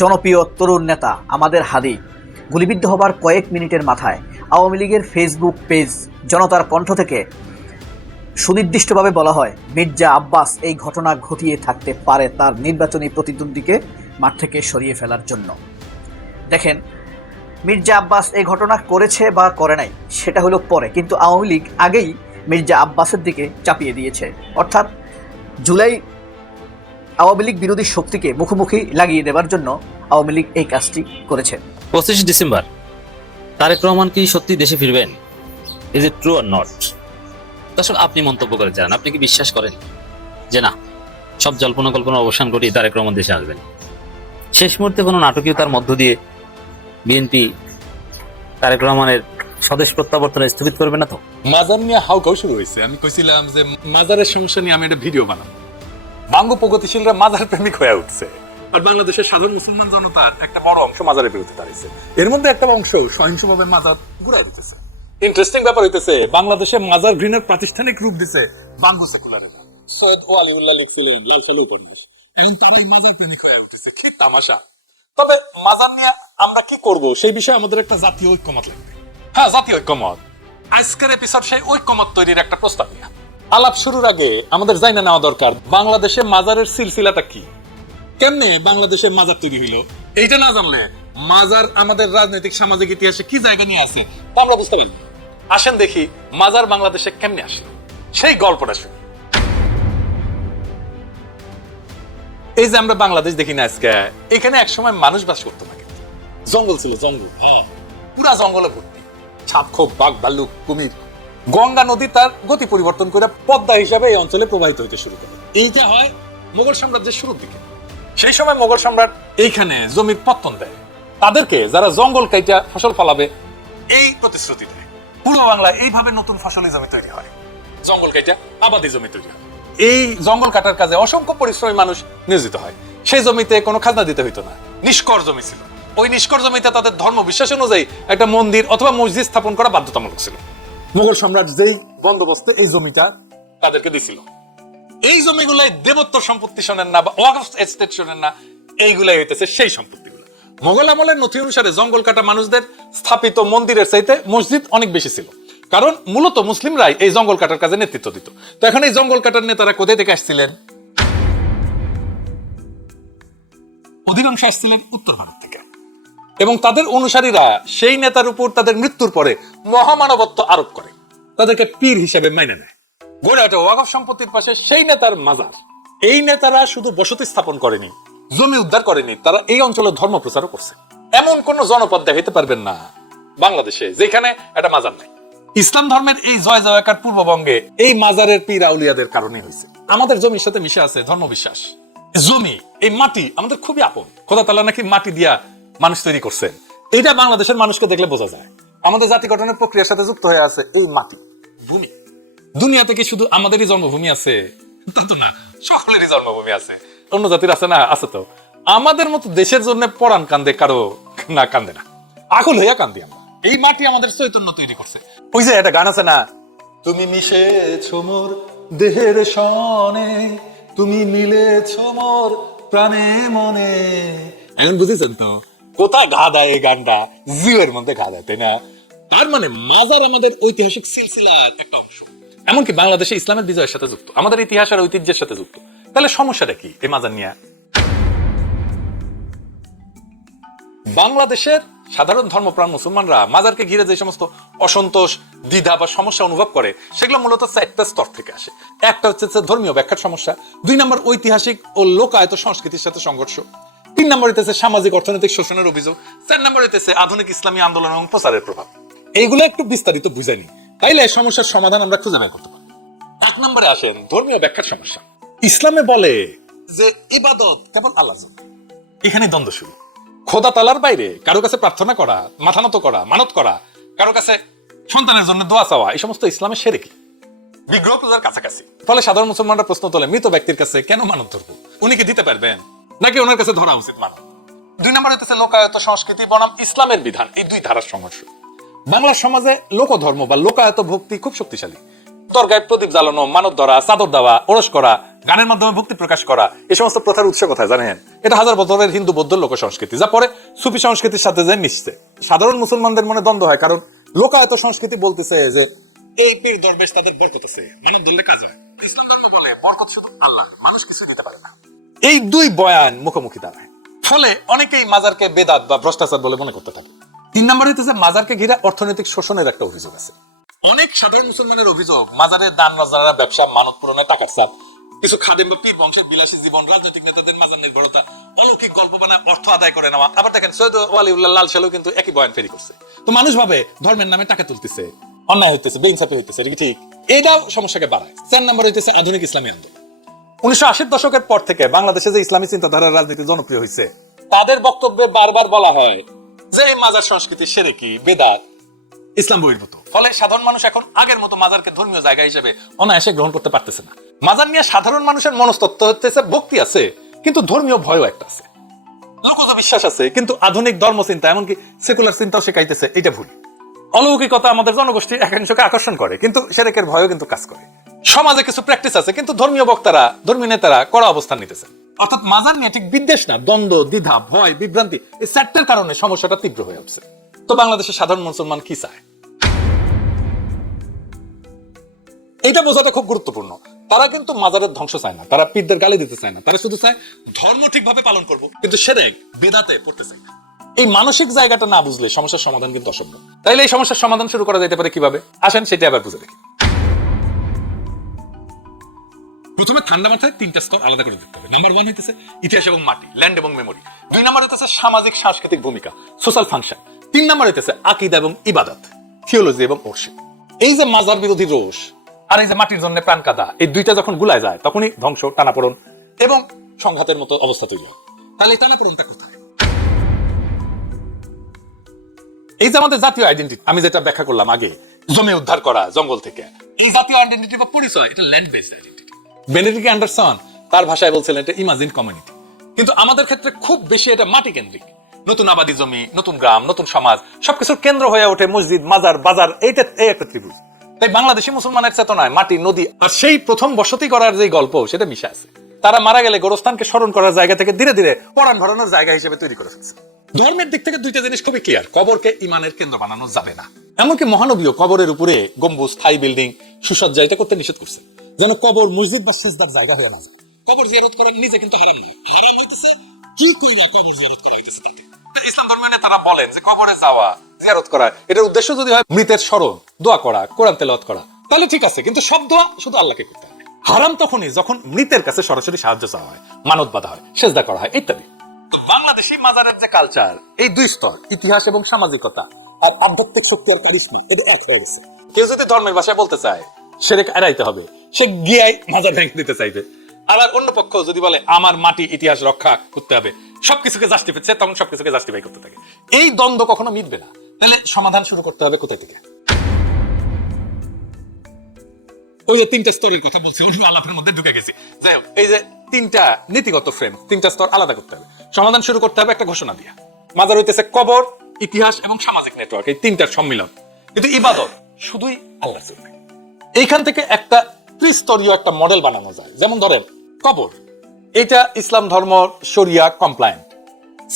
জনপ্রিয় তরুণ নেতা আমাদের হাদি গুলিবিদ্ধ হবার কয়েক মিনিটের মাথায় আওয়ামী লীগের ফেসবুক পেজ জনতার কণ্ঠ থেকে সুনির্দিষ্টভাবে বলা হয় মির্জা আব্বাস এই ঘটনা ঘটিয়ে থাকতে পারে তার নির্বাচনী প্রতিদ্বন্দ্বীকে মাঠ থেকে সরিয়ে ফেলার জন্য। দেখেন, মির্জা আব্বাস এই ঘটনা করেছে বা করে নাই সেটা হলো পরে, কিন্তু আওয়ামী লীগ আগেই মির্জা আব্বাসের দিকে চাপিয়ে দিয়েছে। অর্থাৎ জুলাই আওয়ামী লীগ বিরোধী শক্তিকে মুখোমুখি লাগিয়ে দেওয়ার জন্য আওয়ামী লীগ এই কাজটি করেছে। 25 ডিসেম্বর তারেক রহমান কি সত্যি দেশে ফিরবেন? Is it true or not? দর্শক, আপনি মন্তব্য করে যান। আপনি কি বিশ্বাস করেন যে না, সব জল্পনা কল্পনা অবসান করিয়ে তারেক রহমান দেশে আসবেন? শেষ মুহূর্তে কোনো নাটকীয়তার মধ্য দিয়ে বিএনপি তারেক রহমানের স্বদেশ প্রত্যাবর্তন স্থগিত করবে না তো? মাজার নিয়ে হাউকাউ শুরু হয়েছে। আমি কইছিলাম যে মাজারের সমস্যা নিয়ে আমি একটা ভিডিও বানাবো। বাঙ্গ প্রগতিশীলরা মাজার প্রেমিক হয়ে উঠছে, আর বাংলাদেশের সাধারণ মুসলমান জনতা একটা বড় অংশ মাজারের বিরুদ্ধে দাঁড়িয়েছে। এর মধ্যে একটা অংশ সহিংসভাবে মাজার ঘুরাই দিতেছে। ইন্টারেস্টিং ব্যাপার হইতেছে, বাংলাদেশে মাজার ঘৃণের প্রাতিষ্ঠানিক রূপ দিছে বাঙ্গ সেকুলারেরা। সৈয়দ ওয়ালিউল্লাহ লিখছিলেন লাল সালু উপন্যাস, এখন তারাই মাজার প্রেমিক হয়ে উঠতেছে। কি তামাশা! তবে মাজার নিয়ে আমরা কি করব সেই বিষয়ে আমাদের একটা জাতীয় ঐক্যমত লাগবে। হ্যাঁ, জাতীয় ঐক্যমত। আজকের এপিসোড সেই ঐক্যমত তৈরির একটা প্রস্তাব নিয়ে। আলাপ শুরুর আগে আমাদের জানা নেওয়া দরকার বাংলাদেশে মাজারের সিলসিলাটা কি, কেমনে বাংলাদেশে মাজার তৈরি হইলো। এইটা না জানলে মাজার আমাদের রাজনৈতিক সামাজিক ইতিহাসে কি জায়গা নিয়ে আছে তা আমরা বুঝতে পারি। আসেন দেখি মাজার বাংলাদেশে কেমনে আসে, সেই গল্পটা শুনি। এই যে আমরা বাংলাদেশ দেখি না আজকে, এখানে একসময় মানুষ বাস করতো না, জঙ্গল ছিল, জঙ্গল, পুরা জঙ্গলে ভর্তি সাপ, খোপ, বাঘ, ভাল্লুক, কুমির। গঙ্গা নদী তার গতি পরিবর্তন করে পদ্মা হিসাবে এই অঞ্চলে প্রবাহিত হইতে শুরু করে। এইটা হয় মোগল সাম্রাজ্যের শুরুর দিকে। সেই সময় মোগল সম্রাট এইখানে জমির পত্তন দেয়, তাদেরকে যারা জঙ্গল কাইটা ফসল ফলাবে এই প্রতিশ্রুতি দেয়। পূর্ব বাংলায় এইভাবে নতুন ফসলি জমি তৈরি হয়, জঙ্গল কাইটা আবাদি জমি তৈরি হয়। এই জঙ্গল কাটার কাজে অসংখ্য পরিশ্রমী মানুষ নিয়োজিত হয়। সেই জমিতে কোনো খাজনা দিতে হইতো না, নিষ্কর জমি ছিল। ওই নিষ্কর জমিতে তাদের ধর্ম বিশ্বাস অনুযায়ী একটা মন্দির অথবা মসজিদ স্থাপন করা বাধ্যতামূলক ছিল। মোগল সম্রাট যেই বন্দোবস্তে এই জমিটা তাদেরকে দিছিল। এই জমিগুলাই দেবোত্তর সম্পত্তি শোনেন না বা ওয়াকফ এস্টেট শোনেন না, এইগুলাই হইতেছে সেই সম্পত্তিগুলো। মোগল আমলের নথি অনুসারে জঙ্গল কাটা মানুষদের স্থাপিত মন্দিরের চাইতে মসজিদ অনেক বেশি ছিল, কারণ মূলত মুসলিমরাই এই জঙ্গল কাটার কাজে নেতৃত্ব দিত। তো এখন এই জঙ্গল কাটার নেতারা কোথায় থেকে আসছিলেন? অধিকাংশ আসছিলেন উত্তর ভারত থেকে, এবং তাদের অনুসারীরা সেই নেতার উপর তাদের মৃত্যুর পরে মহামানবত্ব আরোপ করে, তাদেরকে পীর হিসেবে মাইনে নেয়। গড়ে ওঠে ওয়াকফ সম্পত্তির পাশে সেই নেতার মাজার। এই নেতারা শুধু বসতি স্থাপন করেনি, জমি উদ্ধার করেনি, তারা এই অঞ্চলে ধর্ম প্রচারও করছে। এমন কোন জনপদ দেখাইতে পারবেন না বাংলাদেশে যেখানে একটা মাজার নাই। ইসলাম ধর্মের এই জয় জয়কার পূর্ববঙ্গে এই মাজারের পীর আউলিয়াদের কারণে হয়েছে। আমাদের জমির সাথে মিশে আছে ধর্মবিশ্বাস। জমি, এই মাটি আমাদের খুবই আপন। খোদা তাআলা নাকি মাটি দিয়া মানুষ তৈরি করছেন, এইটা বাংলাদেশের মানুষকে দেখলে বোঝা যায়। আমাদের জাতি গঠনের প্রক্রিয়ার সাথে যুক্ত হয়ে আছে এই মাটি, ভূমি। দুনিয়াতে কি শুধু আমাদেরই জন্মভূমি আছে? তা তো না, সকলেরই জন্মভূমি আছে। অন্য জাতির আছে না? আছে তো। আমাদের মতো দেশের জন্য পরাণ কান্দে কারো না, কান্দে না, আকুল হইয়া কান্দি আমরা। এই মাটি আমাদের চৈতন্য তৈরি করছে। ওই যে একটা গান আছে না, তুমি মিশেছো মোর দেহের সনে, তুমি মিলেছো মোর প্রাণে মনে। এখন বুঝেছেন তো কোথায় ঘা দেয় এই গানটা? জিওর মধ্যে ঘা দেয়, তাই না? তার মানে মাজার আমাদের ঐতিহাসিক সিলসিলার একটা অংশ, এমনকি বাংলাদেশে ইসলামের বিজয়ের সাথে যুক্ত, আমাদের ইতিহাস আর ঐতিহ্যের সাথে যুক্ত। তাহলে সমস্যাটা কি এই মাজার নিয়ে? বাংলাদেশের সাধারণ ধর্মপ্রাণ মুসলমানরা মাজারকে ঘিরে যে সমস্ত অসন্তোষ, দ্বিধা বা সমস্যা অনুভব করে, সেগুলো মূলত চারটা স্তর থেকে আসে। একটা হচ্ছে ধর্মীয় ব্যাখ্যার সমস্যা, 2 নম্বর ঐতিহাসিক ও লোকায়ত সংস্কৃতির সাথে সংঘর্ষ, 3 নম্বর হইতেছে সামাজিক অর্থনৈতিক শোষণের অভিযোগ, 4 নম্বর হইতেছে আধুনিক ইসলামী আন্দোলন এবং প্রচারের প্রভাব। এইগুলো একটু বিস্তারিত বুঝাইনি, তাইলে সমস্যার সমাধান আমরা খুঁজে বের করতে পারি। 1 নম্বরে আসেন ধর্মীয় ব্যাখ্যার সমস্যা। ইসলামে বলে যে ইবাদত কেবল আল্লাহর জন্য। এখানে দ্বন্দ্ব শুরু। খোদা তাআলার বাইরে কারো কাছে প্রার্থনা করা, মাথা নত করা, মানত করা, কারো কাছে সন্তানের জন্য দোয়া চাওয়া, এই সমস্ত ইসলামের শিরকি, বিগ্রহ পূজার কাছাকাছি। ফলে সাধারণ মুসলমানরা প্রশ্ন তোলে, মৃত ব্যক্তির কাছে কেন মানত ধরবো? উনি কি দিতে পারবেন, নাকি ওনার কাছে ধরা উচিত মানত? 2 নম্বর হইতেছে লোকায়ত সংস্কৃতি বনাম ইসলামের বিধান, এই 2 ধারার সংঘর্ষ। বাংলার সমাজে লোকধর্ম বা লোকায়ত ভক্তি খুব শক্তিশালী। দরগায় প্রদীপ জ্বালানো, মানত ধরা, চাদর দেওয়া, ওরস করা, গানের মাধ্যমে ভক্তি প্রকাশ করা, এই সমস্ত প্রথার উৎস কোথায় জানেন? এটা হাজার বছরের হিন্দু বৌদ্ধ লোক সংস্কৃতি, যা পরে সুফি সংস্কৃতির সাথে যে মিশছে। সাধারণ মুসলমানদের মনে দ্বন্দ্ব হয়, কারণ লোকায়ত সংস্কৃতি বলতেছে যে এই পীর দরবেশ তাদের বরকত আছে, মানে দিলে কাজ হয়। ইসলাম ধর্ম বলে বরকত শুধু আল্লাহ, মানুষ কিছু দিতে পারে না। এই দুই বয়ান মুখোমুখি দাঁড়ায়, ফলে অনেকেই মাজারকে বেদাত বা ভ্রষ্টাচার বলে মনে করতে থাকে। 3 নম্বর হইতেছে মাজারকে ঘিরে অর্থনৈতিক শোষণের একটা অভিযোগ আছে। অনেক সাধারণ মুসলমানের অভিযোগ, মাজারে দান নজরানা, ব্যবসা, মানত পূরণে টাকার চাপ, কিছু খাদেম বা পীর বংশের বিলাসী জীবন, রাজনৈতিক নেতাদের মাজার নির্ভরতা, অলৌকিক গল্প বানায় অর্থ আদায় করে নেওয়া। আবার দেখেন সৈয়দ ওয়ালিউল্লাহ লাল সাহেব কিন্তু একই বয়ান ফেরি করছে। তো মানুষ ভাবে ধর্মের নামে টাকা তুলতেছে, অন্যায় হইতেছে, বেইনসাফি হইতেছে, এটা কি ঠিক? এটাও সমস্যাকে বাড়ায়। 4 নম্বর হইতেছে আধুনিক ইসলামী আন্দোলন। 1980 দশকের পর থেকে বাংলাদেশে যে ইসলামী চিন্তাধারার রাজনীতি জনপ্রিয় হয়েছে, তাদের বক্তব্যে বারবার বলা হয় যে মাজার সংস্কৃতি শিরকি, বেদাত, ইসলাম বহির্ভূত। ফলে সাধারণ মানুষ এখন আগের মতো মাজারকে ধর্মীয় জায়গা হিসেবে অনায়াসে গ্রহণ করতে পারতেছে না। মাজার নিয়ে সাধারণ মানুষের মনস্তত্ত্ব হচ্ছে ভক্তি আছে, কিন্তু ধর্মীয় ভয়ও একটা আছে, লোকজ বিশ্বাস আছে, কিন্তু আধুনিক ধর্মচিন্তা এমনকি সেকুলার চিন্তাও শেখাইতেছে, এটা ভুল। অলৌকিকতা আমাদের জনগোষ্ঠীর একাংশকে আকর্ষণ করে, কিন্তু শিরকের ভয়ও কিন্তু কাজ করে। সমাজে কিছু প্র্যাকটিস আছে, কিন্তু ধর্মীয় বক্তারা, ধর্মীয় নেতারা কড়া অবস্থান নিতেছে। অর্থাৎ মাজার নিয়ে ঠিক বিদ্বেষ না, দ্বন্দ্ব, দ্বিধা, ভয়, বিভ্রান্তি, এই চারটার কারণে সমস্যাটা তীব্র হয়ে উঠছে। তো বাংলাদেশের সাধারণ মুসলমান কি চায়, এটা বোঝাটা খুব গুরুত্বপূর্ণ। তারা কিন্তু মাজারের ধ্বংস চায় না, তারা পীরদের গালি দিতে চায় না, তারা শুধু চায় ধর্ম ঠিকভাবে পালন করব, কিন্তু শিরক, বেদাতে পড়তে চায় না। এই মানসিক জায়গাটা না বুঝলে সমস্যার সমাধান কিন্তু অসম্ভব। তাইলে এই সমস্যার সমাধান শুরু করা যেতে পারে কিভাবে? আসেন সেটা আবার বুঝে দেখি। প্রথমে ঠান্ডা মাথায় 3টা স্তর আলাদা করে দেখতে হবে। নাম্বার 1 হইতেছে ইতিহাস এবং মাটি, ল্যান্ড এবং মেমোরি। 2 নাম্বার হইতেছে সামাজিক সাংস্কৃতিক ভূমিকা, সোশ্যাল ফাংশন। 3 নাম্বার হইতেছে আকীদা এবং ইবাদত, থিওলজি এবং ওরশিপ। এই যে মাজার বিরোধী রোষ আর এই যে মাটির জন্য প্রাণ কাদা, এই দুইটা যখন গুলায় যায়, তখনই ধ্বংস, টানাপোড়েন এবং সংঘাতের মতো অবস্থা তৈরি হয়। তাহলে এই টানাপোড়েনটা কোথায়? এই যে আমাদের জাতীয় আইডেন্টিটি, আমি যেটা ব্যাখ্যা করলাম আগে, জমি উদ্ধার করা জঙ্গল থেকে, এই জাতীয় আইডেন্টিটি বা পরিচয়, এটা land based identity. Benedict Anderson তার ভাষায় বলছিলেন এটা ইমাজিন কমিউনিটি। কিন্তু আমাদের ক্ষেত্রে খুব বেশি এটা মাটি কেন্দ্রিক। নতুন আবাদি জমি, নতুন গ্রাম, নতুন সমাজ, সবকিছুর কেন্দ্র হয়ে ওঠে মসজিদ, মাজার, বাজার, এইটা এই একটা ত্রিভুজ। তাই বাংলাদেশি মুসলমানের চেতনায় মাটি, নদী আর সেই প্রথম বসতি করার যে গল্প, সেটা মিশে আছে। তারা মারা গেলে গোরস্থানকে স্মরণ করার জায়গা থেকে ধীরে ধীরে পরাণ ভরানোর জায়গা হিসেবে তৈরি করে ফেলছে। ধর্মের দিক থেকে দুইটা জিনিস খুবই ক্লিয়ার, কবরকে ইমানের কেন্দ্র বানানো যাবে না। এমনকি মহানবীও কবরের উপরে গম্বুজ, স্থায়ী বিল্ডিং, সুসজ্জা এটা করতে নিষেধ করছে, যেন কবর মসজিদ বা সিজদার জায়গা হয়ে না যায়। কবর জিয়ারত করা নিজে কিন্তু হারাম না, হারাম হইতেছে কি কই না কবর জিয়ারত করা হইতেছে তাতে। ইসলাম ধর্মে তারা বলেন যে কবরে যাওয়া, জিয়ারত করা, এটার উদ্দেশ্য যদি হয় মৃতের স্মরণ, দোয়া করা, কোরআন তেলাওয়াত করা, তাহলে ঠিক আছে, কিন্তু সব দোয়া শুধু আল্লাহকে করতে হবে। হারাম তখনই যখন মৃতের কাছে সরাসরি সাহায্য চাওয়া হয়, মানত বাঁধা হয়, সেজদা করা হয় ইত্যাদি। বাংলাদেশি মাজারের যে কালচার, এই দুই স্তর, ইতিহাস এবং সামাজিকতা আর আধ্যাত্মিক শক্তি আর কারিশমি, এটা এক হয়ে গেছে। কেউ যদি ধর্মের ভাষায় বলতে চায় শিরক এড়াইতে হবে, সে গিয়াই মাজার ভেঙে দিতে চাইবে। আবার অন্য পক্ষ যদি বলে আমার মাটি, ইতিহাস রক্ষা করতে হবে, সবকিছুকে জাস্টিফাই, তখন সবকিছুকে জাস্টিফাই করতে থাকে। এই দ্বন্দ্ব কখনো মিটবে না। তাহলে সমাধান শুরু করতে হবে কোথা থেকে? ওই যে 3টা স্তরের কথা বলছি, আলাপের মধ্যে ঢুকে গেছি। যাই হোক, এই যে 3টা নীতিগত ফ্রেম, 3টা স্তর আলাদা করতে হবে। সমাধান শুরু করতে হবে একটা ঘোষণা দিয়া। মাজার হইতেছে কবর, ইতিহাস এবং সামাজিক নেটওয়ার্ক, এই 3টার সম্মিলন। কিন্তু ইবাদত শুধুই আল্লাহর জন্য। এইখান থেকে একটা ত্রিস্তরীয় একটা মডেল বানানো যায়। যেমন ধরেন কবর, এটা ইসলাম ধর্ম শরিয়া কমপ্লায়েন্ট,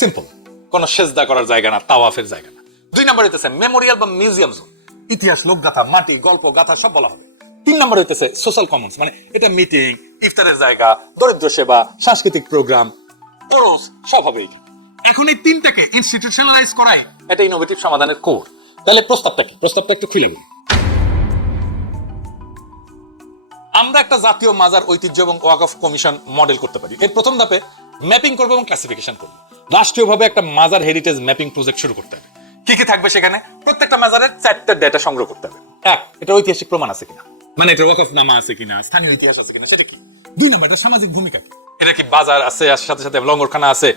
সিম্পল, কোন সেজদা করার জায়গা না, তাওয়াফের জায়গা না। 2 নম্বর হইতেছে মেমোরিয়াল বা মিউজিয়াম জোন, ইতিহাস, লোকগাথা, মাটি, গল্প, গাথা সব বলা হবে। 3 নম্বর হইতেছে সোশ্যাল কমন্স, মানে এটা মিটিং, ইফতারের জায়গা, দরিদ্র সেবা, সাংস্কৃতিক প্রোগ্রাম, সব হবে। এখন এই 3টাকে ইনস্টিটিউশনালাইজ করাই এটা ইনোভেটিভ সমাধানের কোর। তাহলে প্রস্তাবটা কি? প্রস্তাবটা একটু খুলে বলি। আমরা একটা জাতীয় মাজার ঐতিহ্য এবং ওয়াকফ কমিশন মডেল করতে পারি। এর প্রথম ধাপে ম্যাপিং করবো এবং ক্লাসিফিকেশন করবো। রাষ্ট্রীয়ভাবে একটা মাজার হেরিটেজ ম্যাপিং প্রজেক্ট শুরু করতে হবে। কি কি থাকবে সেখানে? প্রত্যেকটা মাজারের 4টা ডেটা সংগ্রহ করতে হবে। 1, এটা ঐতিহাসিক প্রমাণ আছে কিনা, মানে এটা ওয়াকফ নামা আছে কিনা, স্থানীয় ইতিহাস আছে কিনা, সেটা কি। 2 নম্বর, এটা সামাজিক ভূমিকা কি, এটা কি বাজার আছে, সাথে সাথে লঙ্গরখানা আছে,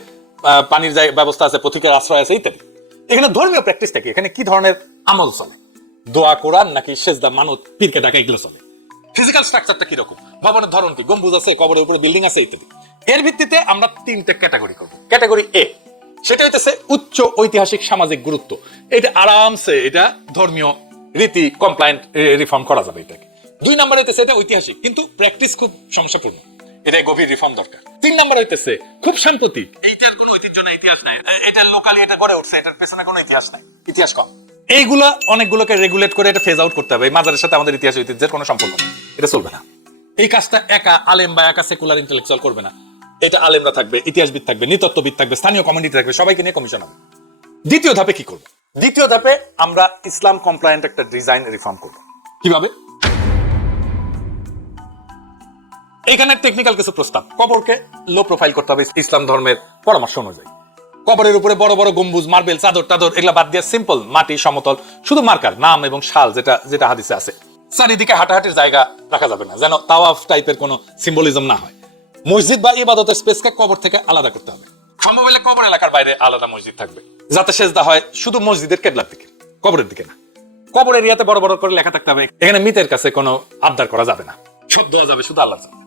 পানির ব্যবস্থা আছে, পথিকের আশ্রয় আছে ইত্যাদি। এখানে ধর্মীয় প্র্যাকটিসটা কি, এখানে কি ধরনের আমল চলে, দোয়া, কোরআন নাকি সেজদা, মানত, পীরকে ডাকা, এগুলো চলে। ফিজিক্যাল স্ট্রাকচারটা কি রকম, ভবনের ধরন কি, গম্বুজ আছে, কবরের উপরে বিল্ডিং আছে ইত্যাদি। এর ভিত্তিতে আমরা 3টা ক্যাটাগরি করব। ক্যাটাগরি এ, সেটা হইতেছে উচ্চ ঐতিহাসিক সামাজিক গুরুত্ব, এটা আরামসে এটা ধর্মীয় রীতি কমপ্লায়েন্ট রিফর্ম করা যাবে এটাকে। 2 নাম্বার হইতেছে এটা ঐতিহাসিক কিন্তু প্র্যাকটিস খুব সমস্যাপূর্ণ, এটা গভীর রিফর্ম দরকার। 3 নাম্বার হইতেছে খুব সাম্প্রতিক, এইটার কোনো ঐতিহ্য নাই, ইতিহাস নাই, এটা লোকালি এটা গড়ে উঠছে, এটার পেছনে কোনো ইতিহাস নাই, ইতিহাস কম। এইগুলা অনেকগুলোকে রেগুলেট করে এটা ফেজ আউট করতে হবে। এই মাজারের সাথে আমাদের ইতিহাস ঐতিহ্যের কোনো সম্পর্ক নেই, এটা চলবে না। এই কাজটা একা আলেম বা একা সেকুলার ইন্টেলেকচুয়াল করবে না, এটা আলেমরা থাকবে, ইতিহাসবিদ থাকবে, নৃতত্ত্ববিদ থাকবে, স্থানীয় কমিউনিটি থাকবে, সবাইকে নিয়ে কমিশন হবে। দ্বিতীয় ধাপে কি করব? দ্বিতীয় ধাপে আমরা ইসলাম কমপ্লায়েন্ট একটা ডিজাইন রিফর্ম করব। কিভাবে? এখানে টেকনিক্যাল কিছু প্রস্তাব। কবরকে লো প্রোফাইল করতে হবে ইসলাম ধর্মের পরামর্শ অনুযায়ী। কবরের উপরে বড় বড় গম্বুজ, মার্বেল, চাদর টাদর এগুলা বাদ দিয়ে সিম্পল মাটি সমতল, শুধু মার্কার নাম এবং শাল যেটা যেটা হাদিসে আছে। চারিদিকে হাঁটাহাঁটির জায়গা রাখা যাবে না, যেন তাওয়াফ টাইপের কোনো সিম্বলিজম না হয়। মসজিদ বা ইবাদতের স্পেসকে কবর থেকে আলাদা করতে হবে। সম্ভব হলে কবর এলাকার বাইরে আলাদা মসজিদ থাকবে, যাতে সেজদা হয় শুধু মসজিদের কেবলার দিকে, কবরের দিকে না। কবর এরিয়াতে বড় বড় করে লেখা থাকতে হবে, এখানে মৃতের কাছে কোনো আবদার করা যাবে না, সব দেওয়া যাবে শুধু আল্লাহর জন্য।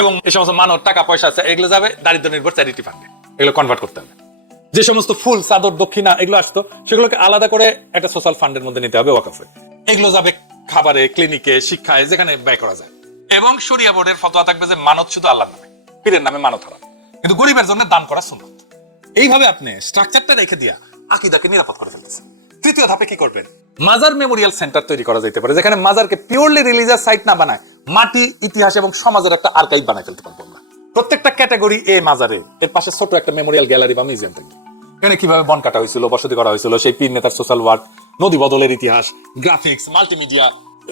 এবং এই সমস্ত মানব টাকা পয়সা আছে এগুলো যাবে দারিদ্র নির্ভর চ্যারিটি ফান্ডে, এগুলো কনভার্ট করতে হবে। যে সমস্ত ফুল, চাদর, দক্ষিণা এগুলো আসতো সেগুলোকে আলাদা করে একটা সোশ্যাল ফান্ডের মধ্যে নিতে হবে, ওয়াকফে। এগুলো যাবে খাবারে, ক্লিনিকে, শিক্ষায়, যেখানে ব্যয় করা যায়। এবং শরিয়া বোর্ডের ফতোয়া থাকবে যে মানত শুধু আল্লাহর নামে, পীরের নামে মানত হারাম, কিন্তু গরিবের জন্য দান করা সুন্নাত। এইভাবে আপনি স্ট্রাকচারটা রেখে দিয়া আকীদাকে নিরাপদ করে ফেলতেছেন। তৃতীয় ধাপে কি করবেন? মাজার মেমোরিয়াল সেন্টার তৈরি করা যেতে পারে, যেখানে মাজারকে পিওরলি রিলিজিয়াস সাইট না বানায় মাটি, ইতিহাস এবং সমাজের একটা আর্কাইভ বানায় ফেলতে পারবো আমরা। প্রত্যেকটা ক্যাটাগরি এ মাজারে এর পাশে ছোট একটা মেমোরিয়াল গ্যালারি বা মিউজিয়াম থাকবে। এখানে কিভাবে বন কাটা হয়েছিল, বসতি করা হয়েছিল, সেই পীর নেতার সোশ্যাল ওয়ার্ক, নদী বদলের ইতিহাস, গ্রাফিক্স, মাল্টিমিডিয়া,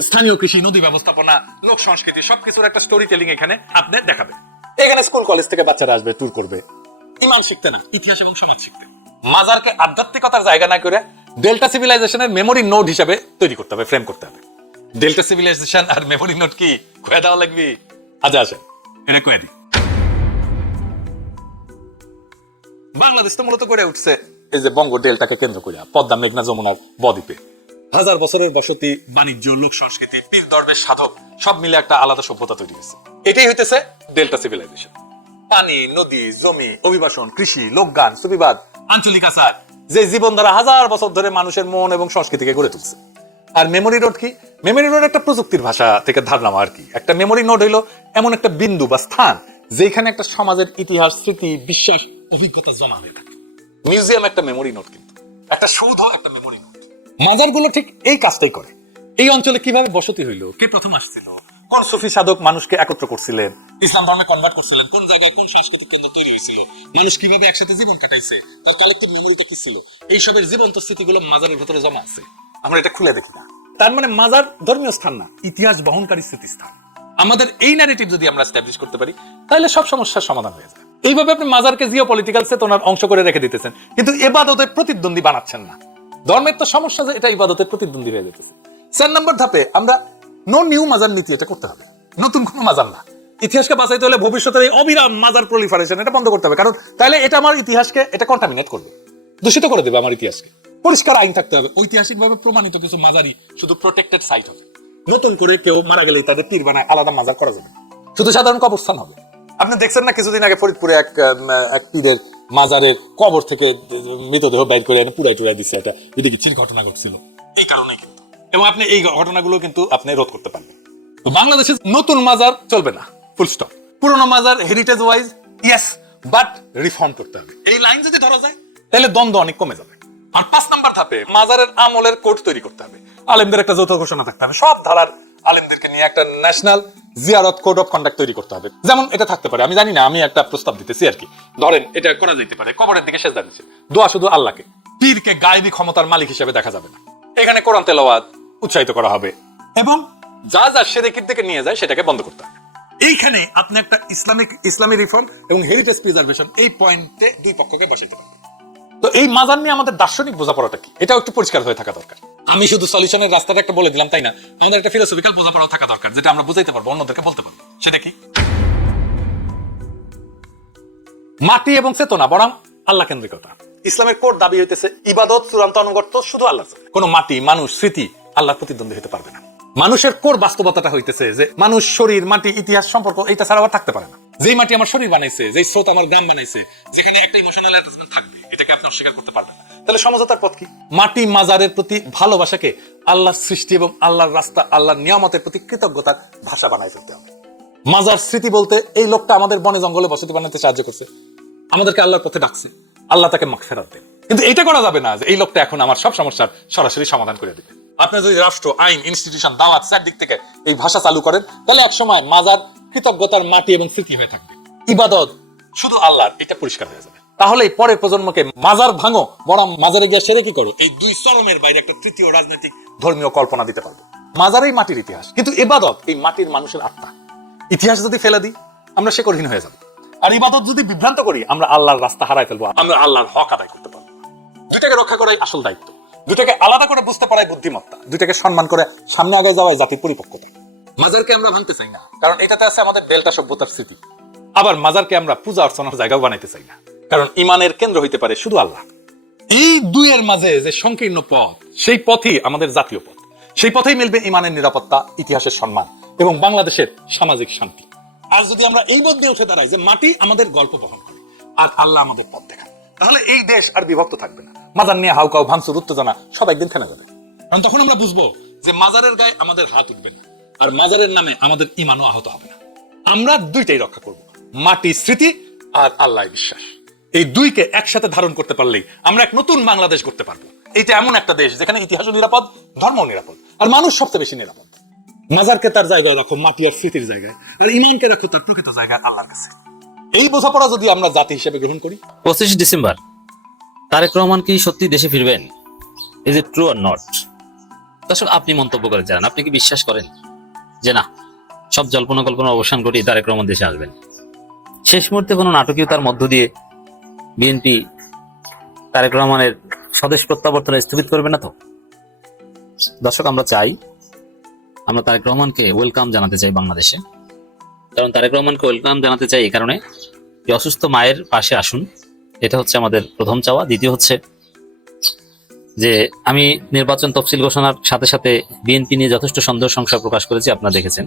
স্থানীয় কৃষি, নদী ব্যবস্থাপনা, লোক সংস্কৃতি সবকিছুর একটা স্টোরি টেলিং এখানে আপনি দেখাবেন। এখানে স্কুল কলেজ থেকে বাচ্চারা আসবে ট্যুর করবে, ইমান শিখতে না, ইতিহাস এবং সমাজ শিখতে। মাজারকে আধ্যাত্মিকতার জায়গা না করে ডেল্টা সিভিলাইজেশনের মেমোরি নোড হিসেবে তৈরি করতে হবে, ফ্রেম করতে হবে। ডেল্টা সিভিলাইজেশন আর মেমোরি নোড কি কয়ে দেওয়া লাগবে? আচ্ছা আসেন এটা কয়ে দিই। বাংলাদেশ তো মূলত গড়ে উঠছে এই যে বঙ্গ ডেল্টাকে কেন্দ্র করে, পদ্মা, মেঘনা, যমুনার বদ্বীপে। হাজার বছরের বসতি, বাণিজ্য, লোক সংস্কৃতি, পীর দরবেশ, সাধক সব মিলে একটা আলাদা সভ্যতা তৈরি হয়েছে। এটাই হইতেছে ডেল্টা সিভিলাইজেশন। পানি, নদী, জমি, অভিবাসন, কৃষি, লোকগান, সুফিবাদ, আঞ্চলিক আচার, যে জীবন দ্বারা হাজার বছর ধরে মানুষের মন এবং সংস্কৃতিকে গড়ে তুলছে। আর মেমোরি নোড কি? মেমোরি নোড একটা প্রযুক্তির ভাষা থেকে ধারণা আর কি। একটা মেমোরি নোড হইলো এমন একটা বিন্দু বা স্থান যেখানে একটা সমাজের ইতিহাস, স্মৃতি, বিশ্বাস, অভিজ্ঞতা জমা হয়ে থাকে। মিউজিয়াম একটা মেমোরি নোড, কিন্তু একটা সৌধ একটা মেমোরি নোড। মাজারগুলো ঠিক এই কাজটাই করে। এই অঞ্চলে কিভাবে বসতি হইলো, কে প্রথম আসছিল, কোন সুফি সাধক মানুষকে একত্র করছিলেন, ইসলাম ধর্মে কনভার্ট করছিলেন, কোন জায়গায় কোন সাংস্কৃতিক কেন্দ্র তৈরি হয়েছিল, মানুষ কিভাবে একসাথে জীবন কাটাইছে, তার কালেক্টিভ মেমোরিটা কি ছিল, এইসবের জীবন্ত স্মৃতিগুলো মাজারের ভেতরে জমা আছে। আমরা এটা খুলে দেখি না। তার মানে মাজার ধর্মীয় স্থান না, ইতিহাস বহনকারী স্মৃতিস্থান। আমাদের এই ন্যারেটিভ যদি আমরা এস্টাবলিশ করতে পারি তাহলে সব সমস্যার সমাধান হয়ে যায়। এইভাবে আপনি মাজারকে জিও পলিটিক্যাল চেতনার অংশ করে রেখে দিতেছেন, কিন্তু ইবাদতের প্রতিদ্বন্দ্বী বানাচ্ছেন না। ধর্মের তো সমস্যা যে এটা ইবাদতের প্রতিদ্বন্দ্বী হয়ে যেতেছে। 4 নম্বর ধাপে আমরা নো নিউ মাজার নীতি এটা করতে হবে, নতুন কোনো মাজার না। ইতিহাসকে বাঁচাইতে হলে ভবিষ্যতের এই অবিরাম মাজার প্রলিফারেশন এটা বন্ধ করতে হবে, কারণ তাহলে এটা আমার ইতিহাসকে এটা কন্টামিনেট করবে, দূষিত করে দেবে আমার ইতিহাসকে। পরিষ্কার আইন থাকতে হবে, ঐতিহাসিকভাবে প্রমাণিত কিছু মাজারই শুধু প্রোটেক্টেড সাইট হবে। নতুন করে কেউ মারা গেলেই তাদের পীর বানায় আলাদা মাজার করা যাবে, শুধু সাধারণ কবরস্থান হবে। আপনি দেখছেন না কিছুদিন আগে ফরিদপুরে এক পীরের মাজারের কবর থেকে মৃতদেহ বের করে এনে পুরাই টুরাই দিচ্ছে, এটা কি চির ঘটনা ঘটছিল এই কারণে কিন্তু। এবং আপনি এই ঘটনাগুলো কিন্তু আপনি রোধ করতে পারবেন। তো বাংলাদেশে নতুন মাজার চলবে না, ফুল স্টপ। পুরোনো মাজার heritage wise yes, but reform করতে হবে। এই লাইন যদি ধরা যায় তাহলে দ্বন্দ্ব অনেক কমে যাবে। আর 5 নম্বর ধাপে মাজারের আমলের কোড তৈরি করতে হবে, আলেমদের একটা যৌথ ঘোষণা থাকতে হবে, সব ধারার আলেমদেরকে নিয়ে একটা ন্যাশনাল জিয়ারত কোড অফ কন্ডাক্ট তৈরি করতে হবে। যেমন এটা থাকতে পারে, আমি জানি না, আমি একটা প্রস্তাব দিতেছি আর কি। ধরেন এটা করা যেতে পারে, কবরের দিকে সেজদা দিচ্ছে, দোয়া শুধু আল্লাহকে, পীরকে গায়েবী ক্ষমতার মালিক হিসেবে দেখা যাবে না। এখানে কোরআন তেলাওয়াত উৎসাহিত করা হবে এবং যা যা শিরকের দিকে নিয়ে যায় সেটাকে বন্ধ করতে হবে। এইখানে আপনি একটা ইসলামিক রিফর্ম এবং হেরিটেজ প্রিজার্ভেশন এই পয়েন্টে দুই পক্ষকে বসাইতে পারবেন। তো এই মাজার নিয়ে আমাদের দার্শনিক বোঝাপড়াটা কি এটাও একটু পরিষ্কার হয়ে থাকা দরকার। আমি শুধু সলিউশনের রাস্তাটা একটা বলে দিলাম তাই না, আমাদের একটা ফিলোসফিক্যাল বোঝাপড়াও থাকা দরকার, যেটা আমরা বুঝাইতে পারবো, অন্যদেরকে বলতে পারবো। সেটা কি? মাটি এবং চেতনা বরং আল্লাহ কেন্দ্রিকতা। ইসলামের কোর দাবি হইতেছে ইবাদত চূড়ান্ত আনুগত্য শুধু আল্লাহ, কোনো মাটি, মানুষ, স্মৃতি আল্লাহর প্রতিদ্বন্দ্বী হতে পারবে না। মানুষের কোর বাস্তবতাটা হইতেছে যে মানুষ, শরীর, মাটি, ইতিহাস, সম্পর্ক এইটা ছাড়া আর থাকতে পারে না। যেই মাটি আমার শরীর বানাইছে, যেই স্রোত আমার গ্রাম বানাইছে, যেখানে একটা ইমোশনাল অ্যাটাচমেন্ট থাকবে, এটাকে আপনি অস্বীকার করতে পারবেন না। তাহলে সমঝোতার পথ কি? মাটি মাজারের প্রতি ভালোবাসাকে আল্লাহর সৃষ্টি এবং আল্লাহর রাস্তা, আল্লাহর নিয়ামতের প্রতি কৃতজ্ঞতার ভাষা বানাই ফেলতে হবে। মাজার স্মৃতি বলতে এই লোকটা আমাদের বনে জঙ্গলে বসতি বানাতে সাহায্য করছে, আমাদেরকে আল্লাহর পথে ডাকছে, আল্লাহ তাকে মাগফিরাত দেন। কিন্তু এটা করা যাবে না যে এই লোকটা এখন আমার সব সমস্যার সরাসরি সমাধান করে দিবে। আপনি যদি রাষ্ট্র, আইন, ইনস্টিটিউশন, দাওয়াত চারদিক থেকে এই ভাষা চালু করেন, তাহলে একসময় মাজার কৃতজ্ঞতার মাটি এবং স্মৃতি হয়ে থাকবে, ইবাদত শুধু আল্লাহর, এটা পরিষ্কার হয়ে যাবে। তাহলে পরের প্রজন্মকে মাজার ভাঙো, বরং মাজারে গিয়ে সেরে কি করো, এই দুই চরমের বাইরে একটা তৃতীয় রাজনৈতিক ধর্মীয় কল্পনা দিতে পারবো। মাজারেই মাটির ইতিহাস, কিন্তু ইবাদত এই মাটির মানুষের আত্মা। ইতিহাস যদি ফেলে দিই, আমরা শেকড়হীন হয়ে যাবো। আর ইবাদত যদি বিভ্রান্ত করি, আমরা আল্লাহর রাস্তা হারাই ফেলবো, আমরা আল্লাহর হক আদায় করতে পারবো। দুইটাকে রক্ষা করাই আসল দায়িত্ব, দুইটাকে আলাদা করে বুঝতে পারাই বুদ্ধিমত্তা, দুইটাকে সম্মান করে সামনে আগে যাওয়াই জাতির পরিপক্কতা। মাজারকে আমরা ভাঙতে চাই না, কারণ এটাতে আছে আমাদের ডেল্টা সভ্যতার স্মৃতি। আবার মাজারকে আমরা পূজা অর্চনার জায়গাও বানাইতে চাই না, কারণ ইমানের কেন্দ্র হইতে পারে শুধু আল্লাহ। এই দুইয়ের মাঝে যে সংকীর্ণ পথ, সেই পথই আমাদের জাতীয় পথ। সেই পথেই মিলবে ইমানের নিরাপত্তা, ইতিহাসের সম্মান এবং বাংলাদেশের সামাজিক শান্তি। আর যদি আমরা এই বোধ নিয়ে উঠে দাঁড়াই যে মাটি আমাদের গল্প বহন করে আর আল্লাহ আমাদের পথ দেখান, তাহলে এই দেশ আর বিভক্ত থাকবে না। মাজার নিয়ে হাউকাউ, ভাঙচুর, উত্তেজনা সব একদিন থেমে যাবে। কারণ তখন আমরা বুঝবো যে মাজারের গায়ে আমাদের হাত উঠবে না, আর মাজারের নামে আমাদের ইমানও আহত হবে না। আমরা দুইটাই রক্ষা করব, মাটি স্মৃতি আর আল্লাহ বিশ্বাস। এই দুইকে একসাথে ধারণ করতে পারলেই আমরা এক নতুন বাংলাদেশ করতে পারবো। এটা এমন একটা দেশ যেখানে ইতিহাসও নিরাপদ, ধর্মও নিরাপদ, আর মানুষ সবচেয়ে বেশি নিরাপদ। মাজারকে তার জায়গায় রাখো, মাটি আর স্মৃতির জায়গায়, আর ইমানকে রাখো তার প্রকৃত জায়গায়, আল্লাহর কাছে। এই বোঝাপড়া যদি আমরা জাতি হিসেবে গ্রহণ করি। 25 ডিসেম্বর তারেক রহমান কি সত্যি দেশে ফিরবেন? Is it true or not? দর্শক, আপনি মন্তব্য করে জানান, আপনি কি বিশ্বাস করেন যে না, সব জল্পনা কল্পনার অবসান ঘটিয়ে তারেক রহমান দেশে আসবেন? শেষ মুহূর্তে কোনো নাটকীয়তার মধ্য দিয়ে বিএনপি তারেক রহমানের স্বদেশ প্রত্যাবর্তন স্থগিত করবে না তো? দর্শক, আমরা তারেক রহমানকে ওয়েলকাম জানাতে চাই বাংলাদেশে। কারণ তারেক রহমানকে ওয়েলকাম জানাতে চাই এই কারণে যে অসুস্থ মায়ের পাশে আসুন, এটা হচ্ছে আমাদের প্রথম চাওয়া। দ্বিতীয় হচ্ছে যে আমি নির্বাচন তফসিল ঘোষণার সাথে সাথে বিএনপি নিয়ে যথেষ্ট সন্দেহ সংশয় প্রকাশ করেছি। আপনারা দেখেছেন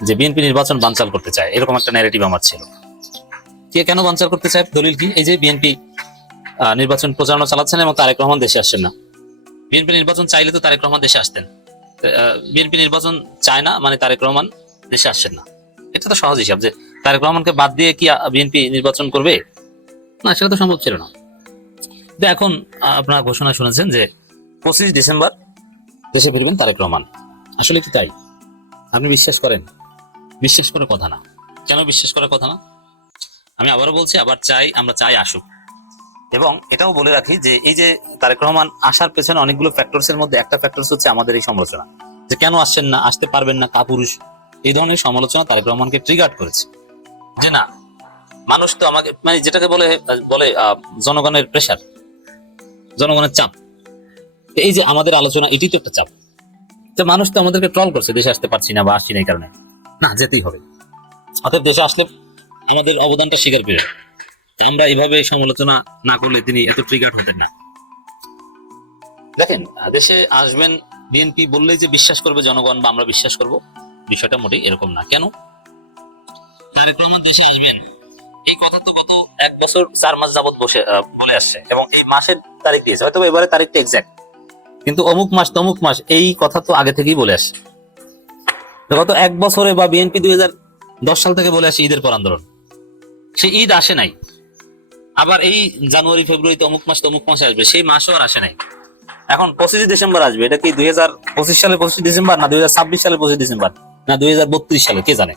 যে বিএনপি নির্বাচন বানচাল করতে চায়, এরকম একটা ন্যারেটিভ আমার ছিল। কে কেন বানচাল করতে চায়, দলিল কি? এই যে বিএনপি নির্বাচন প্রচারণা চালাচ্ছেন এবং তারেক রহমান দেশে আসছেন না। বিএনপি নির্বাচন চাইলে তো তারেক রহমান দেশে আসতেন। বিএনপি নির্বাচন চায় না মানে তারেক রহমান দেশে আসছেন না, এটা তো সহজ হিসাব। যে তারেক রহমানকে বাদ দিয়ে কি বিএনপি নির্বাচন করবে? না, সেটা তো সম্ভব ছিল না। এখন আপনারা ঘোষণা শুনেছেন যে 25 ডিসেম্বর দেশে ফিরবেন তারেক রহমান। আসলে কি তাই? আপনি বিশ্বাস করেন? বিশ্বাস করার কথা না। কেন বিশ্বাস করার কথা না? আমি আবারও বলছি, আমরা চাই আসুক। এবং এটাও বলে রাখি যে এই যে তারেক রহমান আসার পেছনে অনেকগুলো ফ্যাক্টরস এর মধ্যে একটা ফ্যাক্টরস হচ্ছে আমাদের এই সমালোচনা, যে কেন আসছেন না, আসতে পারবেন না, কাপুরুষ, এই ধরনের সমালোচনা তারেক রহমানকে ট্রিগার করেছে। যে না, মানুষ তো আমাকে মানে যেটাকে বলে জনগণের প্রেসার, জনগণের চাপ। এই যে আমাদের আলোচনা, এটি তো একটা চাপ। তো মানুষ তো আমাদেরকে ট্রল করছে, দেশে আসতে পারছি না বা আসছি না, এই কারণে না, যেতেই হবে। অতএব দেশে আসলে আমাদের অবদানটা স্বীকার করে, আমরা এইভাবে সমালোচনা না করলে তিনি এত ট্রিগার হতেন না। দেখেন, দেশে আসবেন বিএনপি বললেই যে বিশ্বাস করবে জনগণ বা আমরা বিশ্বাস করব, বিষয়টা মোটেই এরকম না। কেন? তারেক রহমান দেশে আসবেন এই কথা তো গত 1 বছর 4 মাস যাবত বলে আসছে, এবং এই মাসের তারিখ দিয়েছে, হয়তো এবারে তারিখটা এক্সাক্ট, কিন্তু অমুক মাস তমুক মাস এই কথা তো আগে থেকেই বলে আসছে। গত 1 বছরে বা বিএনপি 2010 সাল থেকে বলে আসছে ঈদের পর আন্দোলন, সেই ঈদ আসে নাই। আবার এই জানুয়ারি ফেব্রুয়ারিতে অমুক মাসে আসবে, সেই মাসও আর আসে নাই। এখন 25 ডিসেম্বর আসবে, এটা কি 2025 সালে 25 ডিসেম্বর, না 2026 সালে 25 ডিসেম্বর, না 2032 সালে, কে জানে?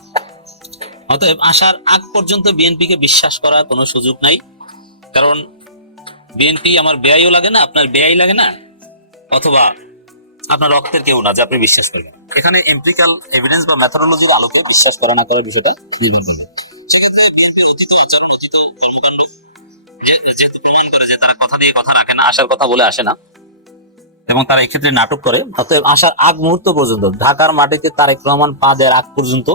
অতএব আসার আগ পর্যন্ত বিএনপি কে বিশ্বাস করার কোনো সুযোগ নাই। কারণ বিএনপি আমার ব্যয়ও লাগে না, আপনার ব্যয় লাগে না, অথবা আপনার রক্তের কেউ না যে আপনি বিশ্বাস করবেন। এখানে এমপিরিক্যাল এভিডেন্স বা মেথোডোলজির আলোকে বিশ্বাস করা না করার বিষয়টা নির্ভর করে। সেক্ষেত্রে বিএনপির অতীত আচরণ, অতীত কর্মকাণ্ড যেহেতু প্রমাণ করে যে তারা কথা দিয়ে কথা রাখে না, আসার কথা বলে আসে না, এবং তারা এক্ষেত্রে নাটক করে, অতএব আসার আগ মুহূর্ত পর্যন্ত, ঢাকার মাটিতে তারেক রহমান পা দেওয়ার আগ পর্যন্ত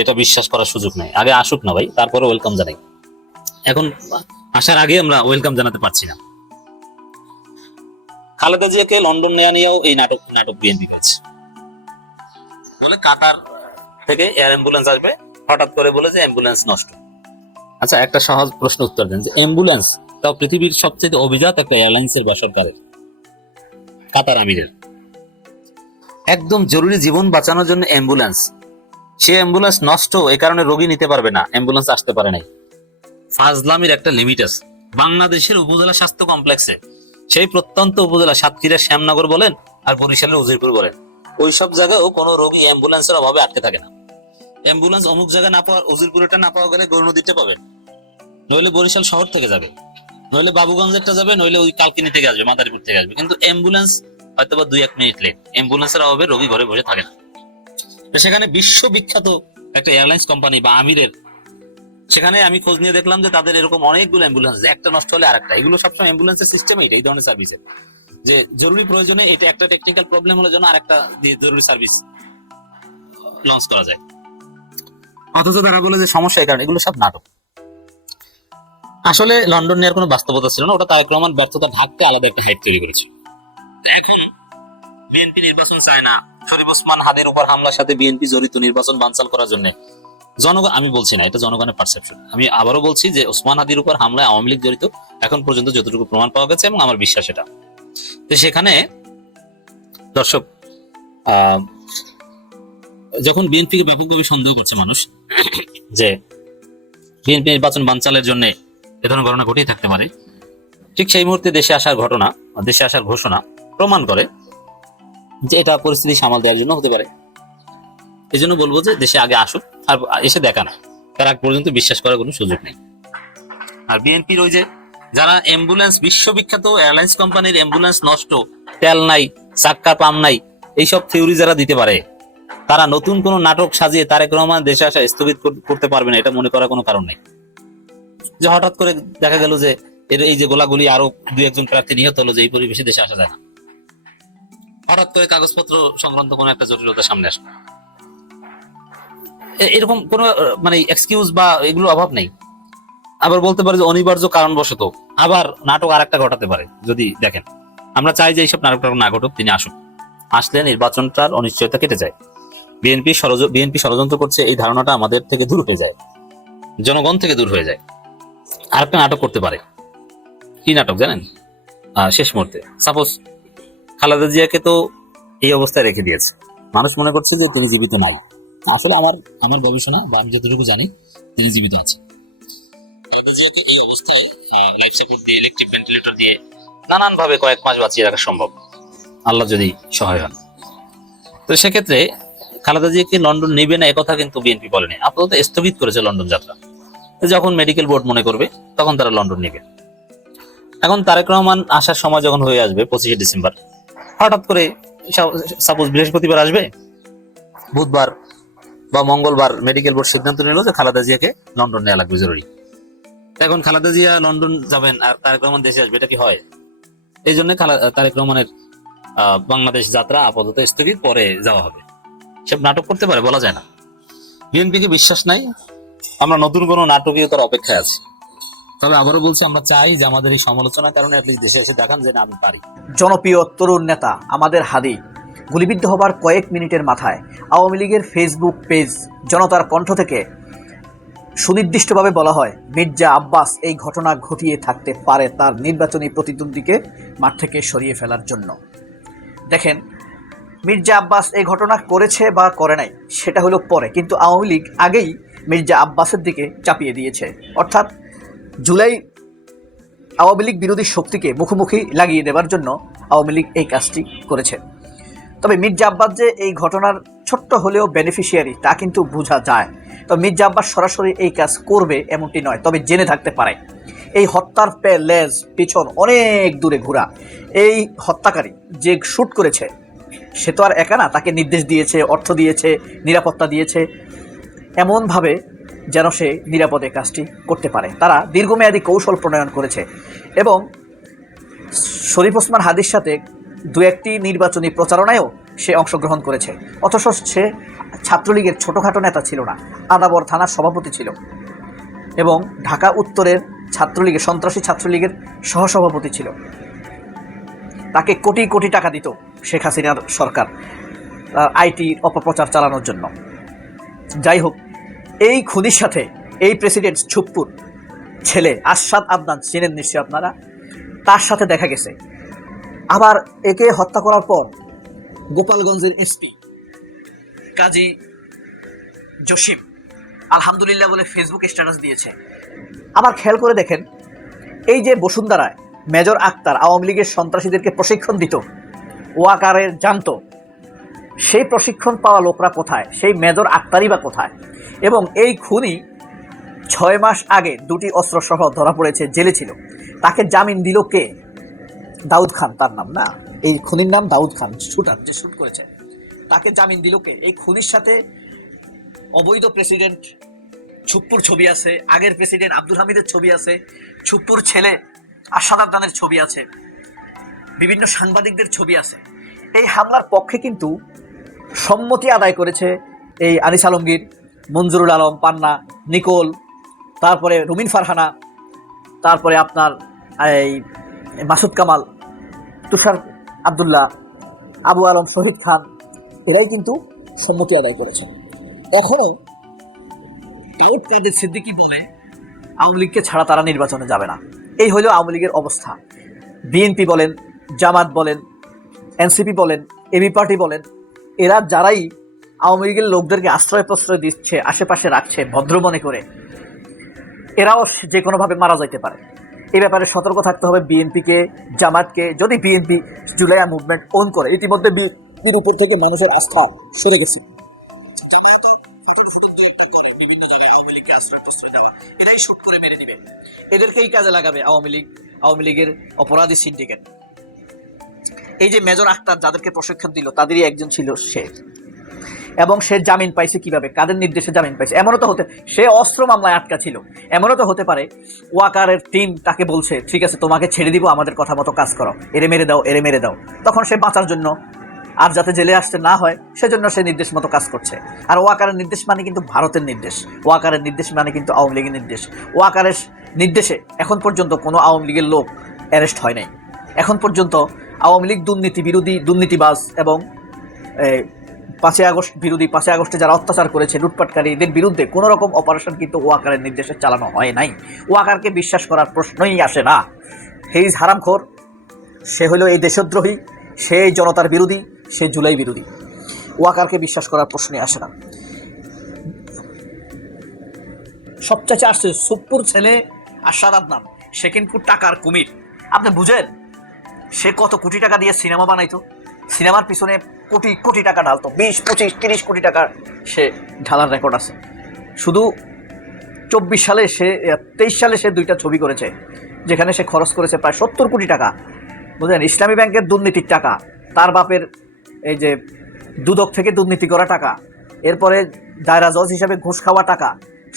এটা বিশ্বাস করার সুযোগ নেই। আগে আসুক না ভাই, তারপরে ওয়েলকাম জানাই। এখন আসার আগে আমরা ওয়েলকাম জানাতে পারছি না। খালেদা জিয়াকে লন্ডন নেওয়া নিয়েও এই নাটক বিএনপি করেছে। বলে কাতার থেকে এয়ার অ্যাম্বুলেন্স আসবে, হঠাৎ করে বলে যে অ্যাম্বুলেন্স নষ্ট। আচ্ছা, একটা সহজ প্রশ্ন উত্তর দেন যে অ্যাম্বুলেন্স তাও পৃথিবীর সবচেয়ে অভিজাত একটা এয়ারলাইন্সের বা সরকারের, কাতার আমিরের, একদম জরুরি জীবন বাঁচানোর জন্য অ্যাম্বুলেন্স, সে অ্যাম্বুলেন্স নষ্ট, এই কারণে রোগী নিতে পারবে না, অ্যাম্বুলেন্স আসতে পারে নাই। ফাজলামির একটা লিমিট আছে। বাংলাদেশের উপজেলা স্বাস্থ্য কমপ্লেক্সে, সেই প্রত্যন্ত উপজেলা সাতক্ষীরার শ্যামনগর বলেন আর বরিশালের উজিরপুর বলেন, ওইসব জায়গায়ও কোনো রোগী অ্যাম্বুলেন্সের অভাবে আটকে থাকে না। অ্যাম্বুলেন্স অমুক জায়গায় না পাওয়া, উজিরপুরেরটা না পাওয়া গেলে গরু নদীতে পাবেন, নইলে বরিশাল শহর থেকে যাবে, নইলে বাবুগঞ্জেরটা যাবে, নইলে ওই কালকিনি থেকে আসবে, মাদারীপুর থেকে আসবে। কিন্তু অ্যাম্বুলেন্স হয়তো বা 2-1 মিনিট লেট। অ্যাম্বুলেন্সের অভাবে রোগী ঘরে বসে থাকে না। তো সেখানে বিশ্ববিখ্যাত একটা এয়ারলাইন্স কোম্পানি বা আমিরের, সেখানে আমি খোঁজ নিয়ে দেখলাম যে তাদের এরকম অনেকগুলো অ্যাম্বুলেন্স, একটা নষ্ট হলে আরেকটা। এগুলো সবসময় অ্যাম্বুলেন্সের সিস্টেম এই ধরনের সার্ভিসের, যে জরুরি প্রয়োজনে এটা একটা টেকনিক্যাল প্রবলেম হলে জন্য আরেকটা দিয়ে জরুরি সার্ভিস লঞ্চ করা যায়। অথচ তারা বলে যে সমস্যা এই কারণে, এগুলো সব নাটক। আসলে লন্ডন নেওয়ার কোনো বাস্তবতা ছিল না, ওটা তারেক রহমান ব্যর্থতা ঢাকতে আলাদা একটা হাইপ তৈরি করেছে। এখন বিএনপি নির্বাচন চায় না, শরীফ ওসমান হাদির উপর হামলার সাথে বিএনপি জড়িত, নির্বাচন বানচাল করার জন্য জনগণ, আমি বলছি না, এটা জনগণের পারসেপশন। আমি আবারও বলছি যে ওসমান হাদির উপর হামলায় আওয়ামী লীগ জড়িত, এখন পর্যন্ত যতটুকু প্রমাণ পাওয়া গেছে এবং আমার বিশ্বাস এটা। তো সেখানে দর্শক, যখন বিএনপিকে ব্যাপকভাবে সন্দেহ করছে মানুষ যে বিএনপি নির্বাচন বানচালের জন্য এ ধরনের ঘটনা ঘটেই থাকতে পারে, ঠিক সেই মুহূর্তে দেশে আসার ঘটনা, দেশে আসার ঘোষণা প্রমাণ করে যে এটা পরিস্থিতি সামাল দেওয়ার জন্য হতে পারে। এই জন্য বলবো যে দেশে আগে আসুক, আর এসে দেখা না, তার আগ পর্যন্ত বিশ্বাস করার কোনো সুযোগ নেই। আর বিএনপির ওই যে যারা অ্যাম্বুলেন্স, বিশ্ববিখ্যাত এয়ারলাইন্স কোম্পানির অ্যাম্বুলেন্স নষ্ট, তেল নাই, চাক্কা পাম নাই, এইসব থিওরি যারা দিতে পারে, তারা নতুন কোন নাটক সাজিয়ে তারেক রহমান দেশে আসা স্থগিত করতে পারবে না, এটা মনে করার কোনো কারণ নেই। যে হঠাৎ করে দেখা গেল যে এই যে গোলাগুলি আরো 2-1 প্রার্থী নিহত হলো, যে এই পরিবেশে দেশে আসা যায় না, হঠাৎ করে কাগজপত্র সংক্রান্ত কোনো একটা জটিলতা সামনে আসবে, এরকম কোনো মানে এক্সকিউজ বা এগুলো অভাব নেই। আবার বলতে পারে যে অনিবার্য কারণবশত আবার নাটক আরেকটা ঘটাতে পারে। যদি দেখেন, আমরা চাই যে এইসব নাটক না ঘটুক, তিনি আসুন, আসলে নির্বাচনটার অনিশ্চয়তা কেটে যায়, বিএনপি ষড়যন্ত্র করছে এই ধারণাটা আমাদের থেকে দূর হয়ে যায়, জনগণ থেকে দূর হয়ে যায়। আরেকটা নাটক করতে পারে। কি নাটক জানেন? শেষ মুহূর্তে সাপোজ খালেদা জিয়াকে তো এই অবস্থায় রেখে দিয়েছে, মানুষ মনে করছে যে তিনি জীবিত নাই। আসলে আমার গবেষণা বা আমি যতটুকু জানি তিনি জীবিত আছেন। খালেদা জিয়াকে এই অবস্থায় লাইফ সাপোর্ট দিয়ে, ইলেকট্রিক ভেন্টিলেটর দিয়ে নানান ভাবে কয়েক মাস বাঁচিয়ে রাখা সম্ভব, আল্লাহ যদি সহায় হন। তো সেক্ষেত্রে খালেদা জিয়াকে লন্ডন নেবে না একথা কিন্তু বিএনপি বলেনি, আপাতত স্থগিত করেছে লন্ডন যাত্রা। যখন মেডিকেল বোর্ড মনে করবে তখন তারা লন্ডন নেবে। এখন তারেক রহমান আসার সময় যখন হয়ে আসবে 25শে ডিসেম্বর, হঠাৎ করে সাপোজ বৃহস্পতিবার আসবে, বুধবার বা মঙ্গলবার মেডিকেল বোর্ড সিদ্ধান্ত নিল যে খালেদা জিয়াকে লন্ডন নেওয়া লাগবে জরুরি। এখন খালেদা জিয়া লন্ডন যাবেন আর তারেক রহমান দেশে আসবে, এটা কি হয়? এই জন্য তারেক রহমানের বাংলাদেশ যাত্রা আপাতত স্থগিত, পরে যাওয়া হবে। সব নাটক করতে পারে, বলা যায় না। বিএনপিকে বিশ্বাস নাই, আমরা নতুন কোনো নাটকীয়তার অপেক্ষায় আছি। তবে আবারও বলছি, আমরা চাই যে আমাদের এই সমালোচনার কারণে অ্যাটলিস্ট দেশে এসে দেখান যে না, আমি পারি। জনপ্রিয় তরুণ নেতা আমাদের হাদি গুলিবিদ্ধ হবার কয়েক মিনিটের মাথায় আওয়ামী লীগের ফেসবুক পেজ জনতার কণ্ঠ থেকে সুনির্দিষ্টভাবে বলা হয় মির্জা আব্বাস এই ঘটনা ঘটিয়ে থাকতে পারে তার নির্বাচনী প্রতিদ্বন্দ্বীকে মাঠ থেকে সরিয়ে ফেলার জন্য। দেখেন, মির্জা আব্বাস এই ঘটনা করেছে বা করে নাই সেটা হলো পরে, কিন্তু আওয়ামী লীগ আগেই মির্জা আব্বাসের দিকে চাপিয়ে দিয়েছে। অর্থাৎ জুলাই আওয়ামী লীগ বিরোধী শক্তিকে মুখোমুখি লাগিয়ে দেওয়ার জন্য আওয়ামী লীগ এই কাজটি করেছে। তবে মির্জা আব্বাস যে এই ঘটনার ছোট্ট হলেও বেনিফিশিয়ারি তা কিন্তু বোঝা যায়। তবে মির্জা আব্বাস সরাসরি এই কাজ করবে এমনটি নয়, তবে জেনে থাকতে পারে। এই হত্যার লেজ পিছন অনেক দূরে ঘোরা। এই হত্যাকারী যে শ্যুট করেছে সে তো আর একা না, তাকে নির্দেশ দিয়েছে, অর্থ দিয়েছে, নিরাপত্তা দিয়েছে, এমনভাবে যেন সে নিরাপদে কাজটি করতে পারে। তারা দীর্ঘমেয়াদী কৌশল প্রণয়ন করেছে এবং শরীফ ওসমান হাদির সাথে 2-1টি নির্বাচনী প্রচারণায়ও সে অংশগ্রহণ করেছে। অথচ সে ছাত্রলীগের ছোটোখাটো নেতা ছিল না, আদাবর থানার সভাপতি ছিল এবং ঢাকা উত্তরের ছাত্রলীগের, সন্ত্রাসী ছাত্রলীগের সহসভাপতি ছিল। তাকে কোটি কোটি টাকা দিত শেখ হাসিনার সরকার আইটি অপপ্রচার চালানোর জন্য। যাই হোক, এই খুনির সাথে এই প্রেসিডেন্ট ছুপ্পুর ছেলে আশরাফ আদনান, চেনেন নিশ্চয়ই আপনারা, তার সাথে দেখা গেছে। আবার একে হত্যা করার পর গোপালগঞ্জের এসপি কাজী জসিম আলহামদুলিল্লাহ বলে ফেসবুক স্ট্যাটাস দিয়েছে। আবার খেয়াল করে দেখেন, এই যে বসুন্ধরায় মেজর আক্তার আওয়ামী লীগের সন্ত্রাসীদেরকে প্রশিক্ষণ দিত, ওয়াকারের জানতো, সেই প্রশিক্ষণ পাওয়া লোকরা কোথায়? সেই মেজর আক্তারই বা কোথায়? এবং এই খুনি 6 মাস আগে 2টি অস্ত্রসহ ধরা পড়েছে, জেলে ছিল। তাকে জামিন দিল কে? দাউদ খান তার নাম না, এই খুনির নাম দাউদ খান, শুটার যে শুট করেছে। তাকে জামিন দিল কে? এই খুনির সাথে অবৈধ প্রেসিডেন্ট ছুপ্পুর ছবি আছে, আগের প্রেসিডেন্ট আব্দুল হামিদের ছবি আছে, ছুপ্পুর ছেলে আশরাফ আদনানের ছবি আছে, বিভিন্ন সাংবাদিকদের ছবি আছে। এই হামলার পক্ষে কিন্তু সম্মতি আদায় করেছে এই আনিস আলমগীর, মঞ্জুরুল আলম পান্না, নিকোল, তারপরে রুমিন ফারহানা, তারপরে আপনার এই মাসুদ কামাল, তুষার আবদুল্লাহ, আবু আলম, শহীদ খান, এরাই কিন্তু সম্মতি আদায় করেছে। এখনও দাউদ কাদের সিদ্দিকী বলে আওয়ামী লীগকে ছাড়া তারা নির্বাচনে যাবে না। এই হলো আওয়ামী লীগের অবস্থা। বিএনপি বলেন, জামাত বলেন, এনসিপি বলেন, এবি পার্টি বলেন, এরা যারাই আওয়ামী লীগের লোকদেরকে আশ্রয় প্রশ্রয় দিচ্ছে, আশেপাশে রাখছে ভদ্র মনে করে, এরাও যে কোনোভাবে মারা যাইতে পারে। এই ব্যাপারে সতর্ক থাকতে হবে বিএনপিকে, জামাতকে। যদি বিএনপি জুলাইয়া মুভমেন্ট অন করে, ইতিমধ্যে বিএনপির উপর থেকে মানুষের আস্থা সরে গেছে, বিভিন্ন জায়গায় আওয়ামী লীগকে আশ্রয় প্রশ্রয় দেওয়া, এরাই শুট করে মেরে নেবে। এদেরকেই কাজে লাগাবে আওয়ামী লীগের অপরাধী সিন্ডিকেট। এই যে মেজর আক্তার যাদেরকে প্রশিক্ষণ দিল, তাদেরই একজন ছিল সে। এবং সে জামিন পাইছে কিভাবে? কাদের নির্দেশে জামিন পাইছে? এমনও তো হতে, সে অস্ত্র মামলায় আটকা ছিল, এমনও তো হতে পারে ওয়াকারের টিম তাকে বলছে ঠিক আছে তোমাকে ছেড়ে দিব, আমাদের কথা মতো কাজ করো, এরে মেরে দাও, এরে মেরে দাও। তখন সে বাঁচার জন্য, আর যাতে জেলে আসতে না হয় সেজন্য সে নির্দেশ মতো কাজ করছে। আর ওয়াকারের নির্দেশ মানে কিন্তু ভারতের নির্দেশ, ওয়াকারের নির্দেশ মানে কিন্তু আওয়ামী লীগের নির্দেশ। ওয়াকারের নির্দেশে এখন পর্যন্ত কোনো আওয়ামী লীগের লোক অ্যারেস্ট হয় নাই। এখন পর্যন্ত আওয়ামী লীগ দুর্নীতি বিরোধী, দুর্নীতিবাজ এবং 5 আগস্ট বিরোধী, 5 আগস্টে যারা অত্যাচার করেছে, লুটপাটকারীদের বিরুদ্ধে কোনো রকম অপারেশন কিন্তু ওয়াকারের নির্দেশে চালানো হয় নাই। ওয়াকারকে বিশ্বাস করার প্রশ্নই আসে না। হি ইজ হারামখোর, সে হলো এই দেশদ্রোহী, সে জনতার বিরোধী, সে জুলাই বিরোধী। ওয়াকারকে বিশ্বাস করার প্রশ্নই আসে না। সবচেয়ে আসছে ছুপ্পুর ছেলে আশরাফ আদনান, সে কিন্তু টাকার কুমির। আপনি বুঝেন সে কত কোটি টাকা দিয়ে সিনেমা বানাইতো, সিনেমার পিছনে কোটি কোটি টাকা ঢালতো, 20, 25, 30 কোটি টাকা সে ঢালার রেকর্ড আছে। শুধু 24 সালে সে 23 সালে সে 2টা ছবি করেছে, যেখানে সে খরচ করেছে প্রায় 70 কোটি টাকা। বুঝলেন, ইসলামী ব্যাংকের দুর্নীতির টাকা, তার বাপের এই যে দুদক থেকে দুর্নীতি করা টাকা, এরপরে দায়রা জজ হিসাবে ঘুষ খাওয়া টাকা,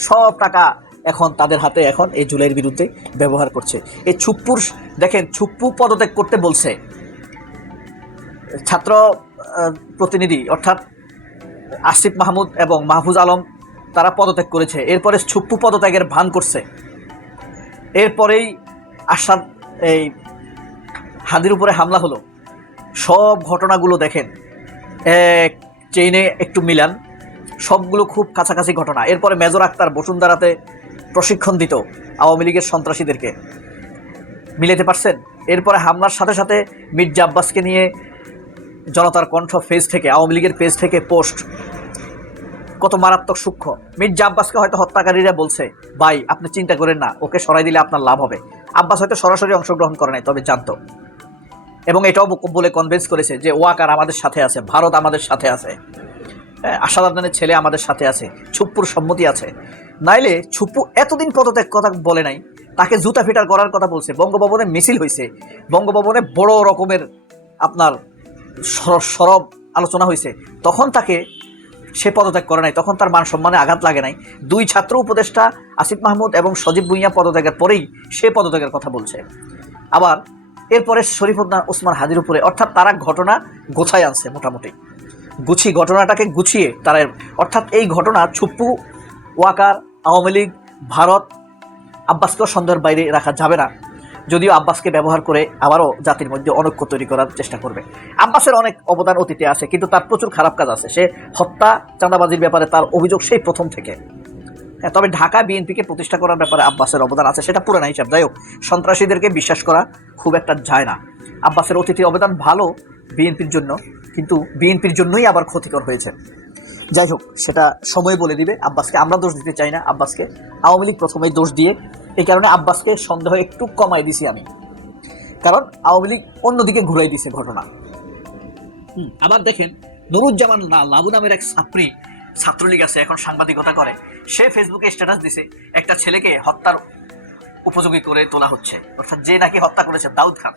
সব টাকা এখন তাদের হাতে, এখন এই জুলাইয়ের বিরুদ্ধে ব্যবহার করছে। এই ছুপ্পুর দেখেন, ছুপ্পু পদত্যাগ করতে বলছে ছাত্র প্রতিনিধি অর্থাৎ আসিফ মাহমুদ এবং মাহফুজ আলম, তারা পদত্যাগ করেছে। এরপরে ছুপ্পু পদত্যাগের ভান করছে। এরপরেই আশরাফ এই হাদির উপরে হামলা হলো। সব ঘটনাগুলো দেখেন এক চেইনে একটু মিলান, সবগুলো খুব কাছাকাছি ঘটনা। এরপরে মেজর আক্তার বসুন্ধরাতে প্রশিক্ষণ দিত আওয়ামী লীগের সন্ত্রাসীদেরকে, মিলাতে পারছেন? এরপরে হামলার সাথে সাথে মির্জা আব্বাসকে নিয়ে জনতার কণ্ঠ পেজ থেকে, আওয়ামী লীগের পেজ থেকে পোস্ট, কত মারাত্মক সূক্ষ্ম। মির্জা আব্বাসকে হয়তো হত্যাকারীরা বলছে ভাই আপনি চিন্তা করেন না, ওকে সরাই দিলে আপনার লাভ হবে। আব্বাস হয়তো সরাসরি অংশগ্রহণ করে নাই, তবে জানতো, এবং এটাও বলে কনভিন্স করেছে যে ওয়াকার আমাদের সাথে আছে, ভারত আমাদের সাথে আছে, আশরাফ আদনানের ছেলে আমাদের সাথে আছে, ছুপ্পুর সম্মতি আছে। নাইলে ছুপ্পু এতদিন পদত্যাগ কথা বলে নাই, তাকে জুতা ফিটার করার কথা বলছে। বঙ্গভবনে মিছিল হয়েছে, বঙ্গভবনে বড় রকমের আপনার সরব আলোচনা হয়েছে, তখন তাকে সে পদত্যাগ করে নাই, তখন তার মান সম্মানে আঘাত লাগে নাই। 2 ছাত্র উপদেষ্টা আসিফ মাহমুদ এবং সজীব ভুঁইয়া পদত্যাগের পরেই সে পদত্যাগের কথা বলছে। আবার এরপরে শরীফুদ্দিন ওসমান হাদির উপরে, অর্থাৎ তারা ঘটনা গোছায় আনছে, মোটামুটি ঘটনাটাকে গুছিয়ে তারা, অর্থাৎ এই ঘটনা ছুপ্পু, ওয়াকার, আওয়ামী লীগ, ভারত, আব্বাসকেও সন্দেহের বাইরে রাখা যাবে না। যদিও আব্বাসকে ব্যবহার করে আবারও জাতির মধ্যে অনৈক্য তৈরি করার চেষ্টা করবে। আব্বাসের অনেক অবদান অতীতে আছে, কিন্তু তার প্রচুর খারাপ কাজ আছে। সে হত্যা, চাঁদাবাজির ব্যাপারে তার অভিযোগ সেই প্রথম থেকে। হ্যাঁ, তবে ঢাকা বিএনপিকে প্রতিষ্ঠা করার ব্যাপারে আব্বাসের অবদান আছে, সেটা পুরানা হিসাব। যাই হোক, সন্ত্রাসীদেরকে বিশ্বাস করা খুব একটা যায় না। আব্বাসের অতীতে অবদান ভালো বিএনপির জন্য, কিন্তু বিএনপির জন্যই আবার ক্ষতিকর হয়েছে। যাই হোক, সেটা সময় বলে দিবে। আব্বাসকে আমরা দোষ দিতে চাই না, আব্বাসকে আওয়ামী লীগ প্রথমেই দোষ দিয়ে, এই কারণে আব্বাসকে সন্দেহ একটু কমাই দিছি আমি, কারণ আওয়ামী লীগ অন্যদিকে ঘুরাই দিছে ঘটনা। আবার দেখেন, নুরুজ্জামান লাবু নামের এক ছাত্রলীগ আছে, এখন সাংবাদিকতা করে, সে ফেসবুকে স্ট্যাটাস দিছে একটা ছেলেকে হত্যার উপযোগী করে তোলা হচ্ছে, অর্থাৎ যে নাকি হত্যা করেছে দাউদ খান।